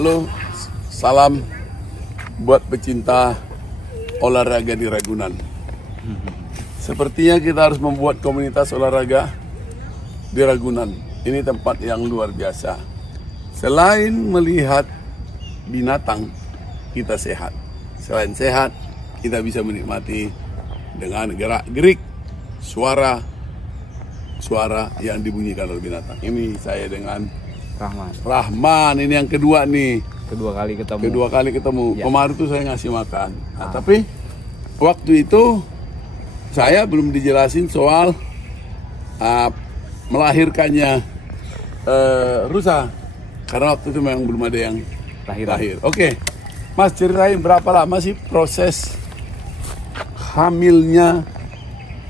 Halo, salam buat pecinta olahraga di Ragunan. Sepertinya kita harus membuat komunitas olahraga di Ragunan. Ini tempat yang luar biasa. Selain melihat binatang, kita sehat. Selain sehat, kita bisa menikmati dengan gerak-gerik suara yang dibunyikan oleh binatang. Ini saya dengan Rahman, ini yang kedua nih. Kedua kali ketemu. Ya. Kemarin tuh saya ngasih makan. Nah, tapi waktu itu saya belum dijelasin soal melahirkannya rusa. Karena waktu itu memang belum ada yang lahir. Oke, Mas ceritain berapa lama sih proses hamilnya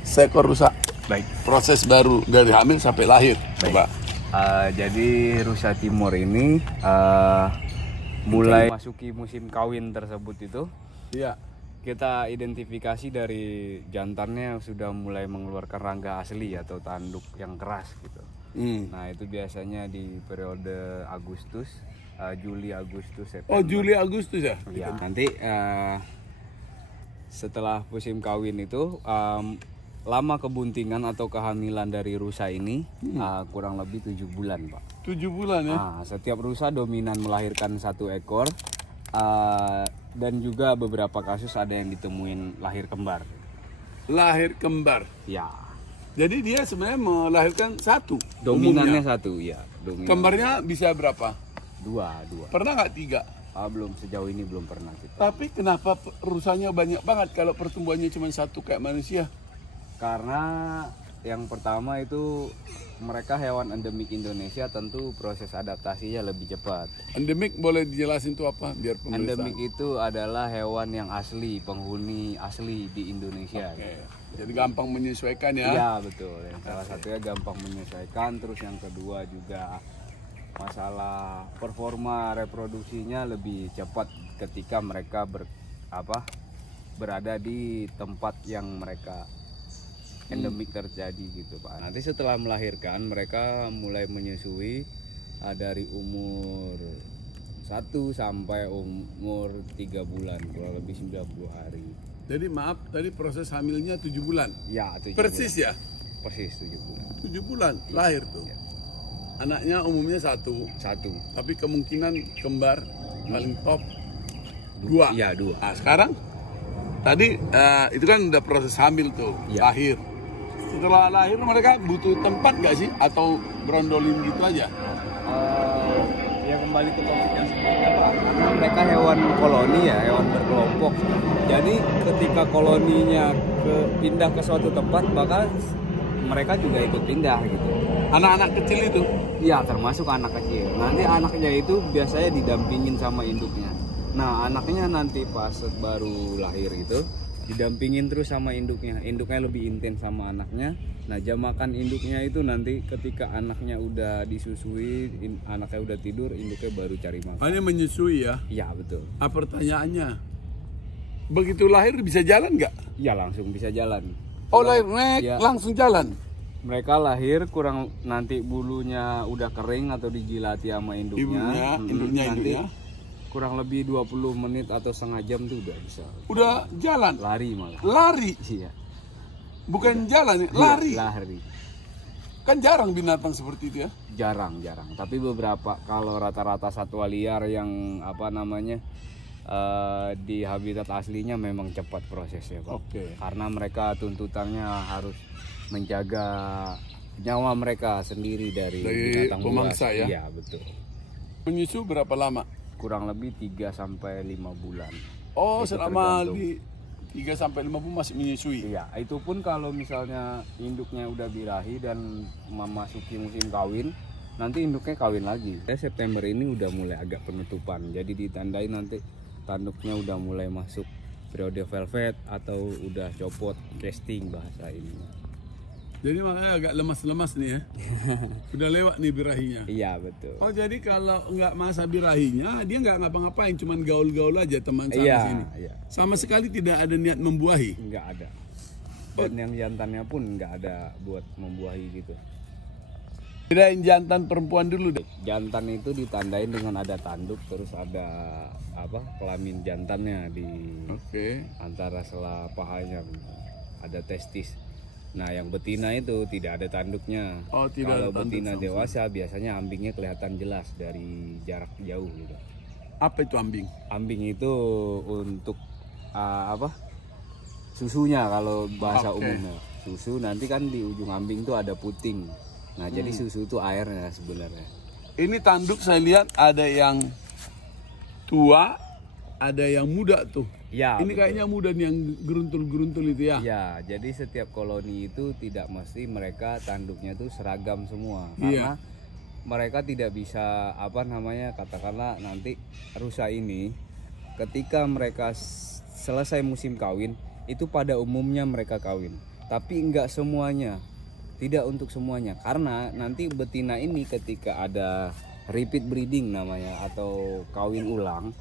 seekor rusa? Baik. Proses baru dari hamil sampai lahir. Baik. Coba. Jadi rusa Timor ini mulai masuki musim kawin tersebut itu, Iya. kita identifikasi dari jantannya sudah mulai mengeluarkan rangga asli atau tanduk yang keras gitu. Nah itu biasanya di periode Agustus, Juli, Agustus, September. Oh, Juli Agustus ya? Ya. Nanti setelah musim kawin itu lama kebuntingan atau kehamilan dari rusa ini kurang lebih 7 bulan, Pak. 7 bulan ya? Setiap rusa dominan melahirkan 1 ekor dan juga beberapa kasus ada yang ditemuin lahir kembar. Lahir kembar? Ya. Jadi dia sebenarnya melahirkan 1? Dominannya umumnya. 1, ya. Kembarnya bisa berapa? 2. Pernah nggak 3? Belum, sejauh ini belum pernah kita. Tapi kenapa rusanya banyak banget kalau pertumbuhannya cuma 1 kayak manusia? Karena yang pertama itu mereka hewan endemik Indonesia, tentu proses adaptasinya lebih cepat. Endemik boleh dijelasin itu apa biar pemirsa? Endemik itu adalah hewan yang asli, penghuni asli di Indonesia. Oke. Jadi gampang menyesuaikan ya? Iya betul. Yang salah satunya gampang menyesuaikan, terus yang kedua juga masalah performa reproduksinya lebih cepat ketika mereka berada di tempat yang mereka endemik terjadi gitu, Pak. Nanti setelah melahirkan mereka mulai menyusui dari umur 1 sampai umur 3 bulan, kurang lebih 90 hari. Jadi maaf, tadi proses hamilnya 7 bulan? Ya, 7 Persis bulan. ya? Persis 7 bulan. 7 bulan lahir tuh. Ya. Anaknya umumnya 1. Tapi kemungkinan kembar paling top 2. Iya, 2. Nah sekarang tadi itu kan udah proses hamil tuh, Ya. lahir. Setelah lahir mereka butuh tempat nggak sih? Atau berondolin gitu aja? Ya kembali ke topiknya sebelumnya, Pak. Karena mereka hewan koloni ya, hewan berkelompok. Jadi ketika koloninya pindah ke suatu tempat, maka mereka juga ikut pindah gitu. Anak-anak kecil itu? Iya, termasuk anak kecil. Nanti anaknya itu biasanya didampingin sama induknya. Nah, anaknya nanti pas baru lahir itu didampingin terus sama induknya. Induknya lebih intens sama anaknya. Nah, jam makan induknya itu nanti ketika anaknya udah disusui, anaknya udah tidur, induknya baru cari makan. Hanya menyusui ya? Iya, betul. Pertanyaannya, begitu lahir bisa jalan nggak? Iya, langsung bisa jalan. Oh, lahir Ya. langsung jalan? Mereka lahir kurang nanti bulunya udah kering atau dijilati sama induknya. Induknya. Kurang lebih 20 menit atau setengah jam tuh udah bisa. Udah jalan? Lari malah. Lari? Iya. Bukan jalan ya? Lari? Lari. Kan jarang binatang seperti itu ya? Jarang. Tapi beberapa, kalau rata-rata satwa liar yang di habitat aslinya memang cepat prosesnya, Pak. Oke. Karena mereka tuntutannya harus menjaga nyawa mereka sendiri dari binatang pemangsa buas. ya? Iya, betul. Menyusu berapa lama? Kurang lebih 3 sampai 5 bulan. Oh, Itu selama tergantung. di 3 sampai 5 bulan masih menyusui? Iya, itu pun kalau misalnya induknya udah birahi dan memasuki musim kawin, nanti induknya kawin lagi. September ini udah mulai agak penutupan, jadi ditandai nanti tanduknya udah mulai masuk periode velvet atau udah copot, casting bahasa ini. Jadi makanya agak lemas-lemas nih ya? Udah lewat nih birahinya? Iya, betul. Oh, jadi kalau nggak masa birahinya, dia nggak ngapa-ngapain, cuman gaul-gaul aja teman sana Iya, sini? iya. Sama sekali tidak ada niat membuahi? Nggak ada. Dan yang jantannya pun nggak ada buat membuahi gitu. Bedain jantan perempuan dulu deh. Jantan itu ditandain dengan ada tanduk, terus ada apa kelamin jantannya di Oke. antara sela pahanya, ada testis. Nah, yang betina itu tidak ada tanduknya. Oh, tidak Kalau ada tanduk betina sama dewasa biasanya ambingnya kelihatan jelas dari jarak jauh gitu. Apa itu ambing? Ambing itu untuk apa? Susunya kalau bahasa Oke. umumnya. Susu nanti kan di ujung ambing itu ada puting. Nah, jadi susu itu airnya sebenarnya. Ini tanduk saya lihat ada yang tua, ada yang muda tuh. Ya, Ini betul. kayaknya muda nih yang geruntul-geruntul itu ya. Ya, jadi setiap koloni itu tidak mesti mereka tanduknya itu seragam semua. Iya. Karena mereka tidak bisa apa namanya, katakanlah nanti rusa ini ketika mereka selesai musim kawin itu pada umumnya mereka kawin. Tapi enggak semuanya. Tidak untuk semuanya, karena nanti betina ini ketika ada repeat breeding namanya atau kawin ulang,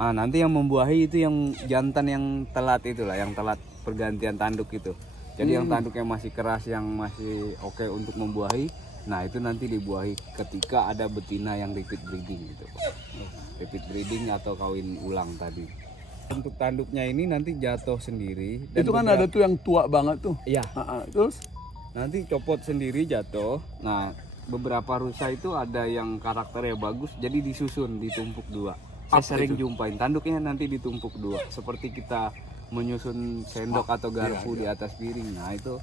nanti yang membuahi itu yang jantan yang telat itulah, yang telat pergantian tanduk itu. Jadi yang tanduknya masih keras, yang masih oke untuk membuahi, nah itu nanti dibuahi ketika ada betina yang repeat breeding gitu, Pak. Repeat breeding atau kawin ulang tadi. Untuk tanduknya ini nanti jatuh sendiri. Dan Itu kan ada tuh yang tua banget tuh. Iya. Terus Nanti copot sendiri jatuh. Nah, beberapa rusa itu ada yang karakternya bagus, jadi disusun, ditumpuk dua. Saya sering jumpain tanduknya nanti ditumpuk dua, seperti kita menyusun sendok atau garpu di atas piring. Nah, itu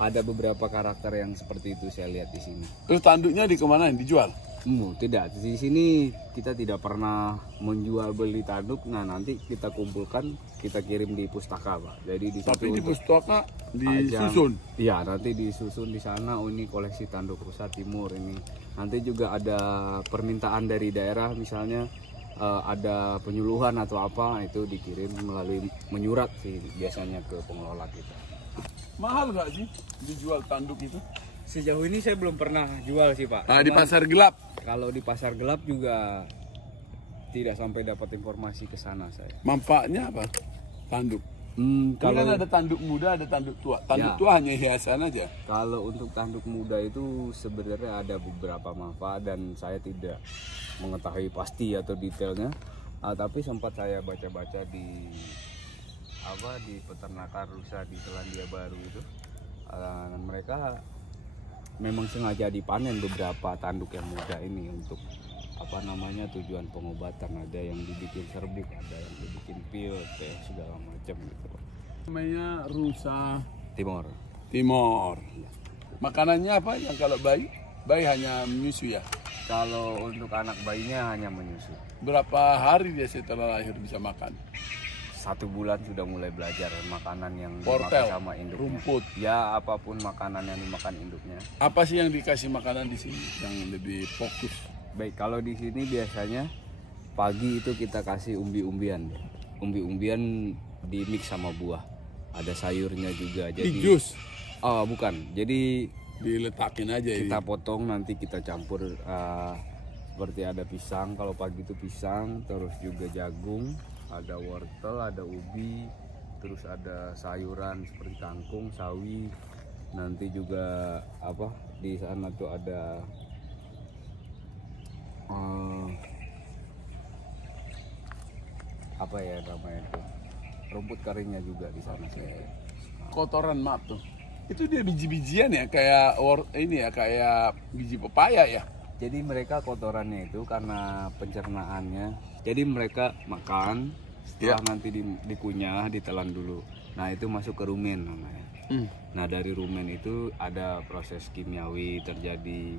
ada beberapa karakter yang seperti itu saya lihat di sini. terus tanduknya di kemana? Dijual? Tidak, di sini kita tidak pernah menjual beli tanduk. Nah, nanti kita kumpulkan, kita kirim di pustaka, Pak. Jadi di situ Tapi di untuk pustaka disusun. Iya, nanti disusun di sana. Oh, ini koleksi tanduk rusa timur ini. Nanti juga ada permintaan dari daerah, misalnya ada penyuluhan atau apa, itu dikirim melalui menyurat sih biasanya ke pengelola kita. Mahal nggak sih dijual tanduk itu? Sejauh ini saya belum pernah jual sih, Pak. Di Cuman pasar gelap. kalau di pasar gelap juga tidak sampai dapat informasi ke sana saya. Manfaatnya apa? Tanduk. Ini Kalau kan ada tanduk muda, ada tanduk tua. Tanduk Ya. tua hanya hiasan aja. Kalau untuk tanduk muda itu sebenarnya ada beberapa manfaat dan saya tidak mengetahui pasti atau detailnya. Tapi sempat saya baca-baca di peternakan rusa di Selandia Baru itu, mereka memang sengaja dipanen beberapa tanduk yang muda ini untuk tujuan pengobatan. Ada yang dibikin serbuk, ada yang dibikin pil, kayak segala macam gitu. Namanya rusa Timor. Timor. Makanannya apa yang kalau bayi? Bayi hanya menyusui ya? Kalau untuk anak bayinya hanya menyusu. Berapa hari dia setelah lahir bisa makan? 1 bulan sudah mulai belajar makanan yang Wortel, dimakan sama induknya. rumput. Ya, apapun makanan yang dimakan induknya. Apa sih yang dikasih makanan di sini yang lebih fokus? Baik, kalau di sini biasanya pagi itu kita kasih umbi-umbian. Umbi-umbian di mix sama buah. Ada sayurnya juga. Di Jadi jus Oh, bukan. Jadi diletakin aja kita ini. potong, nanti kita campur seperti ada pisang. Kalau pagi itu pisang, terus juga jagung, ada wortel, ada ubi, terus ada sayuran seperti kangkung, sawi. Nanti juga di sana tuh ada apa ya namanya itu, rumput keringnya juga di sana. Kotoran maaf tuh. Itu dia biji-bijian ya kayak kayak biji pepaya ya. Jadi mereka kotorannya itu karena pencernaannya. Jadi mereka makan, setelah nanti dikunyah, ditelan dulu. Nah, itu masuk ke rumen namanya. Nah, dari rumen itu ada proses kimiawi, terjadi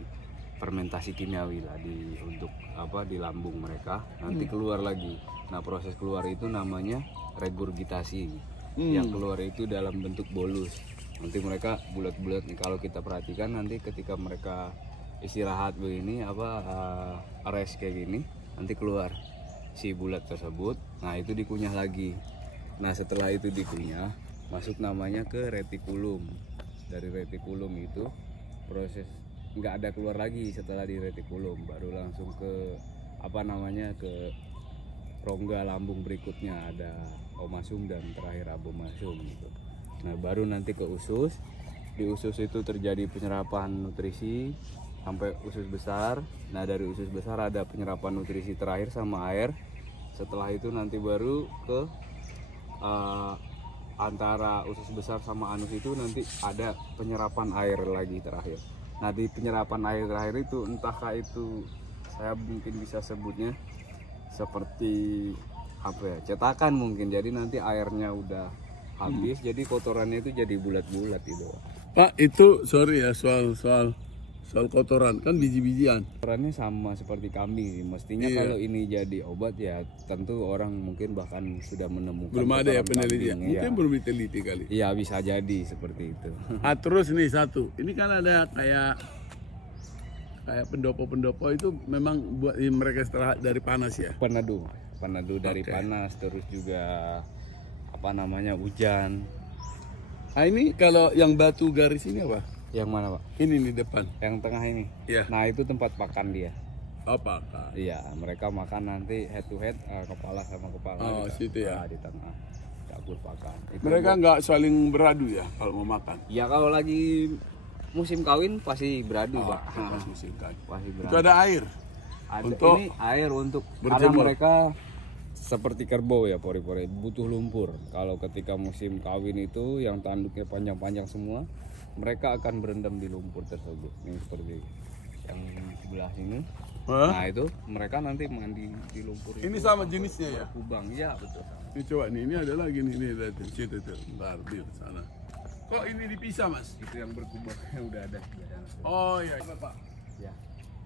fermentasi kimiawi lah di lambung mereka. Nanti keluar lagi. Nah, proses keluar itu namanya regurgitasi. Yang keluar itu dalam bentuk bolus. Nanti mereka bulat-bulat nih. Kalau kita perhatikan nanti ketika mereka istirahat begini rest kayak gini, nanti keluar si bulat tersebut. Nah, itu dikunyah lagi. Nah, setelah itu dikunyah, masuk namanya ke retikulum. Dari retikulum itu proses nggak ada keluar lagi. Setelah di retikulum baru langsung ke ke rongga lambung berikutnya, ada omasum dan terakhir abomasum gitu. Nah, baru nanti ke usus. Di usus itu terjadi penyerapan nutrisi, sampai usus besar. Nah dari usus besar ada penyerapan nutrisi terakhir sama air. Setelah itu nanti baru ke antara usus besar sama anus itu nanti ada penyerapan air lagi terakhir. Nah di penyerapan air terakhir itu entahkah itu saya mungkin bisa sebutnya seperti apa ya, cetakan mungkin. Jadi nanti airnya udah habis, jadi kotorannya itu jadi bulat-bulat itu. Pak, itu sorry ya soal kotoran kan biji-bijian. Kotorannya sama seperti kambing sih. Mestinya Iya. kalau ini jadi obat ya tentu orang mungkin bahkan sudah menemukan. Belum ada ya kotoran penelitian. kambing, Mungkin iya. belum diteliti kali. Iya bisa jadi seperti itu. Terus nih satu, ini kan ada kayak pendopo-pendopo itu memang buat mereka istirahat dari panas ya. Peneduh dari panas, terus juga apa namanya hujan. Nah ini kalau yang batu garis ini apa? Yang mana pak? Ini nih depan. Yang tengah ini. Iya. Nah itu tempat pakan dia. Apa kak? Iya, mereka makan nanti head to head, kepala sama kepala. Oh, situ ya. Di tengah dapur pakan. Itu Mereka nggak saling beradu ya kalau mau makan. ya kalau lagi musim kawin pasti beradu pak. Pas musim kawin. Pasti beradu. Itu ada air. Ada untuk ini air untuk karena berjemur. mereka seperti kerbau ya pori-pori butuh lumpur. Kalau ketika musim kawin itu yang tanduknya panjang-panjang semua, mereka akan berendam di lumpur tersebut. Ini seperti yang di sebelah sini. Hah? Nah itu mereka nanti mandi di lumpur. Ini itu. sama jenisnya ya? Kubang, ya betul. Ini coba nih, ini ada lagi nih, ini ada di situ tuh. Bentar, di sana. Kok ini dipisah mas? Itu yang berkubangnya udah ada. Oh iya. Kenapa? Ya.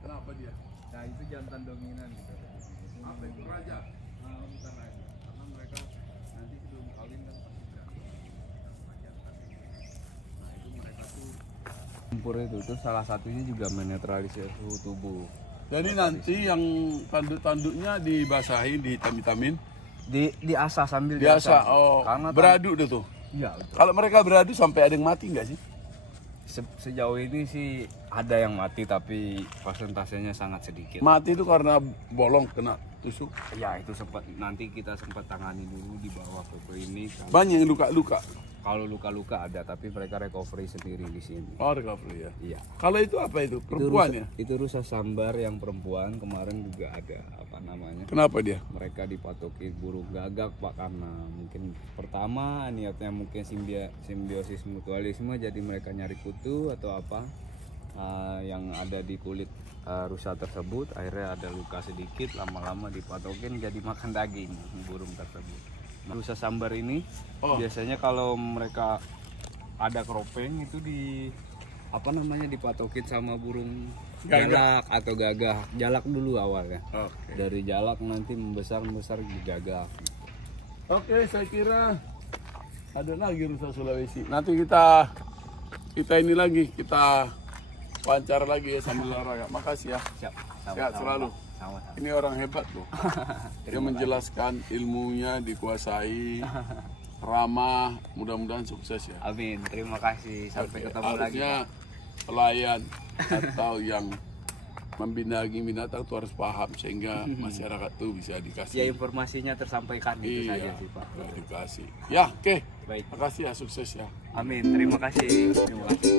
Kenapa dia? Nah itu jantan dominan gitu. Apa itu raja? Nah, bukan lagi. Karena mereka nanti sebelum kawin kan pasti berantem. Nah itu mereka tuh lumpur itu tuh salah satunya juga menetralisir suhu tubuh. Jadi nanti yang tanduk-tanduknya dibasahin, dihitam-hitamin, Diasah sambil biasa. Oh, Karena beradu deh tuh. Iya betul. Kalau mereka beradu sampai ada yang mati nggak sih? Sejauh ini sih ada yang mati tapi persentasenya sangat sedikit. Mati itu karena bolong kena tusuk. Ya itu nanti kita sempat tangani dulu di bawah ke klinik. Banyak yang luka-luka. Kalau luka-luka ada tapi mereka recovery sendiri di sini. Oh, recovery ya. Iya. Kalau itu apa itu? Perempuan ya? Itu rusa sambar yang perempuan kemarin juga ada apa namanya? Kenapa dia? Mereka dipatoki burung gagak pak karena mungkin pertama niatnya mungkin simbiosis mutualisme jadi mereka nyari kutu atau apa yang ada di kulit rusa tersebut akhirnya ada luka sedikit lama-lama dipatokin jadi makan daging burung tersebut. Rusa sambar ini biasanya kalau mereka ada kropeng itu dipatokin sama burung jalak atau gagak. Jalak dulu awalnya. Oke. Dari jalak nanti membesar di gagak. Oke, saya kira ada lagi rusa Sulawesi. Nanti kita ini lagi, kita wawancara lagi ya sambil olahraga. Makasih ya. Siap. Sehat selalu. Sama-sama. Ini orang hebat loh. Dia menjelaskan ilmunya, dikuasai, ramah, mudah-mudahan sukses ya. Amin. Terima kasih. Sampai ketemu lagi. Harusnya pelayan atau yang membina binatang itu harus paham sehingga masyarakat tuh bisa Ya dikasih. informasinya tersampaikan itu saja sih Pak. Edukasi. Ya, oke. Baik. Makasih ya, sukses ya. Amin. Terima kasih. Terima kasih.